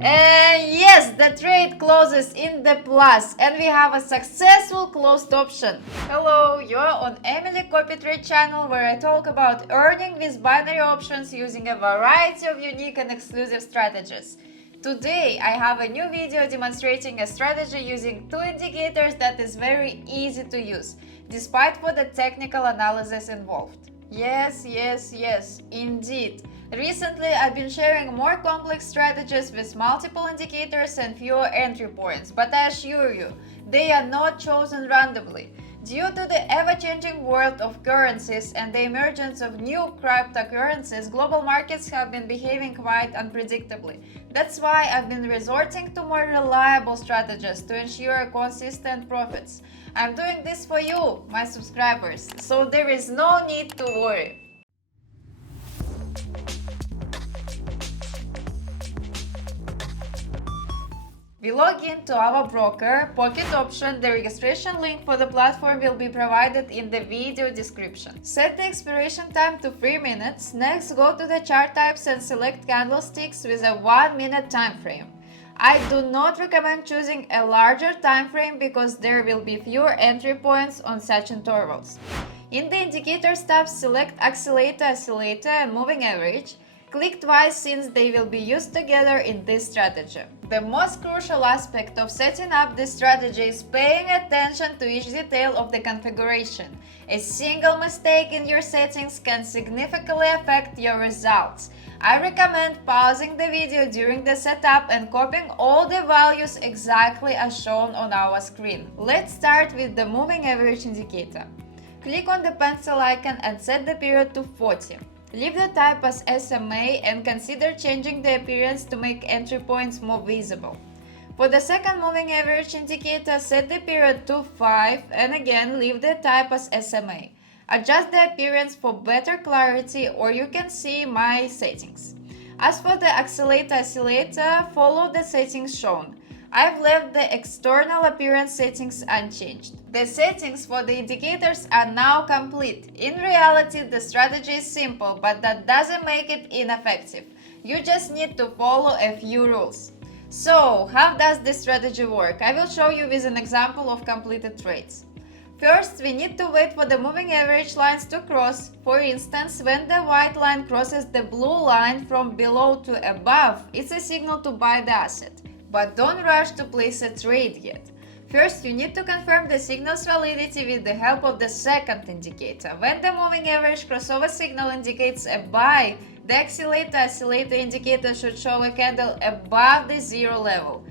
And yes, the trade closes in the plus and we have a successful closed option. Hello, you're on Emily Copy Trade channel where I talk about earning with binary options using a variety of unique and exclusive strategies. Today I have a new video demonstrating a strategy using two indicators that is very easy to use, despite for the technical analysis involved. Yes, indeed. Recently, I've been sharing more complex strategies with multiple indicators and fewer entry points, but I assure you, they are not chosen randomly. Due to the ever-changing world of currencies and the emergence of new cryptocurrencies, global markets have been behaving quite unpredictably. That's why I've been resorting to more reliable strategies to ensure consistent profits. I'm doing this for you, my subscribers, so there is no need to worry. We log in to our broker, Pocket Option. The registration link for the platform will be provided in the video description. Set the expiration time to 3 minutes. Next, go to the chart types and select candlesticks with a 1-minute time frame. I do not recommend choosing a larger time frame because there will be fewer entry points on such intervals. In the Indicators tab, select Accelerator Oscillator and Moving Average. Click twice since they will be used together in this strategy. The most crucial aspect of setting up this strategy is paying attention to each detail of the configuration. A single mistake in your settings can significantly affect your results. I recommend pausing the video during the setup and copying all the values exactly as shown on our screen. Let's start with the moving average indicator. Click on the pencil icon and set the period to 40. Leave the type as SMA and consider changing the appearance to make entry points more visible. For the second moving average indicator, set the period to 5 and again leave the type as SMA. Adjust the appearance for better clarity or you can see my settings. As for the Accelerator Oscillator, follow the settings shown. I've left the external appearance settings unchanged. The settings for the indicators are now complete. In reality, the strategy is simple, but that doesn't make it ineffective. You just need to follow a few rules. So, how does this strategy work? I will show you with an example of completed trades. First, we need to wait for the moving average lines to cross. For instance, when the white line crosses the blue line from below to above, it's a signal to buy the asset. But don't rush to place a trade yet. First, you need to confirm the signal's validity with the help of the second indicator. When the moving average crossover signal indicates a buy, the Accelerator Oscillator indicator should show a candle above the zero level.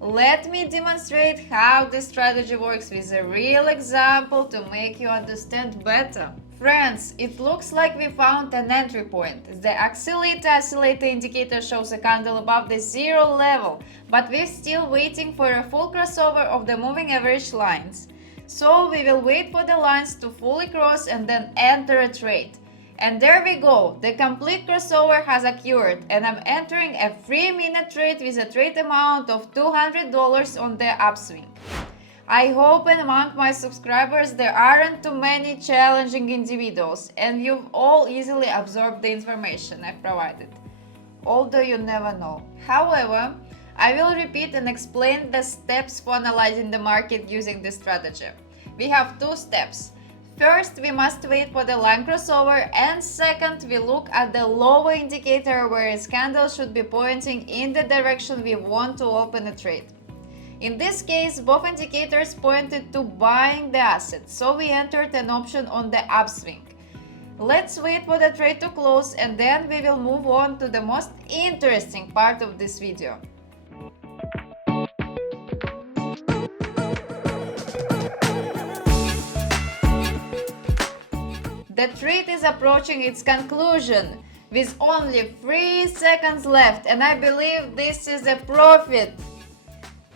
Let me demonstrate how this strategy works with a real example to make you understand better. Friends, it looks like we found an entry point. The Accelerator Oscillator indicator shows a candle above the zero level, but we're still waiting for a full crossover of the moving average lines. So we will wait for the lines to fully cross and then enter a trade. And there we go, the complete crossover has occurred and I'm entering a 3-minute trade with a trade amount of $200 on the upswing. I hope among my subscribers there aren't too many challenging individuals and you've all easily absorbed the information I've provided. Although you never know. However, I will repeat and explain the steps for analyzing the market using this strategy. We have two steps. First, we must wait for the line crossover and second, we look at the lower indicator where its candle should be pointing in the direction we want to open a trade. In this case, both indicators pointed to buying the asset, so we entered an option on the upswing. Let's wait for the trade to close and then we will move on to the most interesting part of this video. The trade is approaching its conclusion with only 3 seconds left and I believe this is a profit.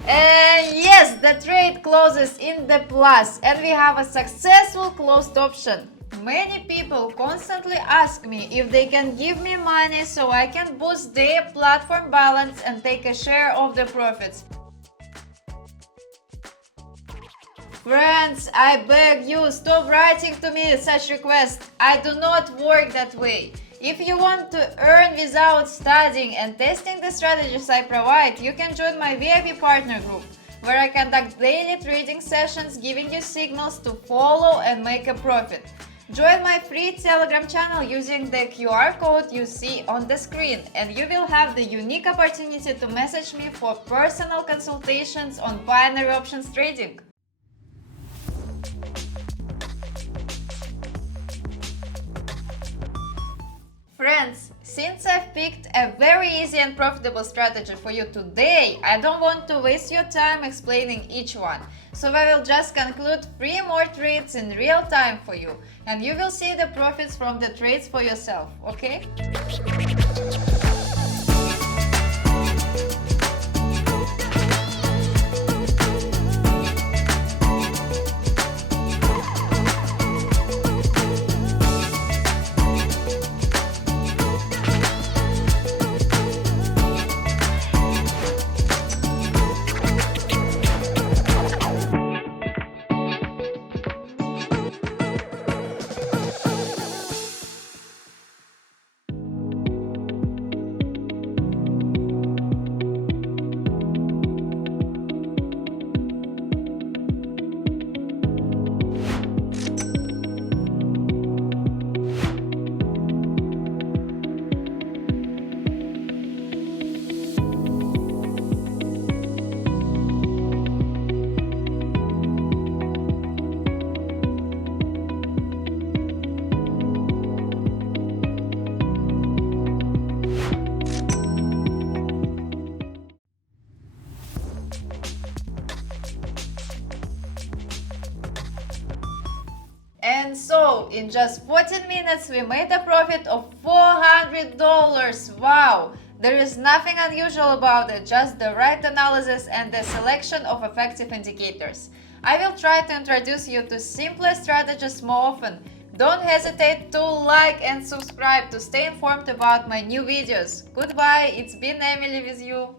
And yes, the trade closes in the plus and we have a successful closed option. Many people constantly ask me if they can give me money so I can boost their platform balance and take a share of the profits. Friends, I beg you, stop writing to me such requests. I do not work that way. If you want to earn without studying and testing the strategies I provide, you can join my VIP partner group, where I conduct daily trading sessions giving you signals to follow and make a profit. Join my free Telegram channel using the QR code you see on the screen, and you will have the unique opportunity to message me for personal consultations on binary options trading. Friends, since I've picked a very easy and profitable strategy for you today, I don't want to waste your time explaining each one. So I will just conclude 3 more trades in real time for you, and you will see the profits from the trades for yourself, okay? And so, in just 14 minutes, we made a profit of $400. Wow! There is nothing unusual about it, just the right analysis and the selection of effective indicators. I will try to introduce you to simpler strategies more often. Don't hesitate to like and subscribe to stay informed about my new videos. Goodbye, it's been Emily with you.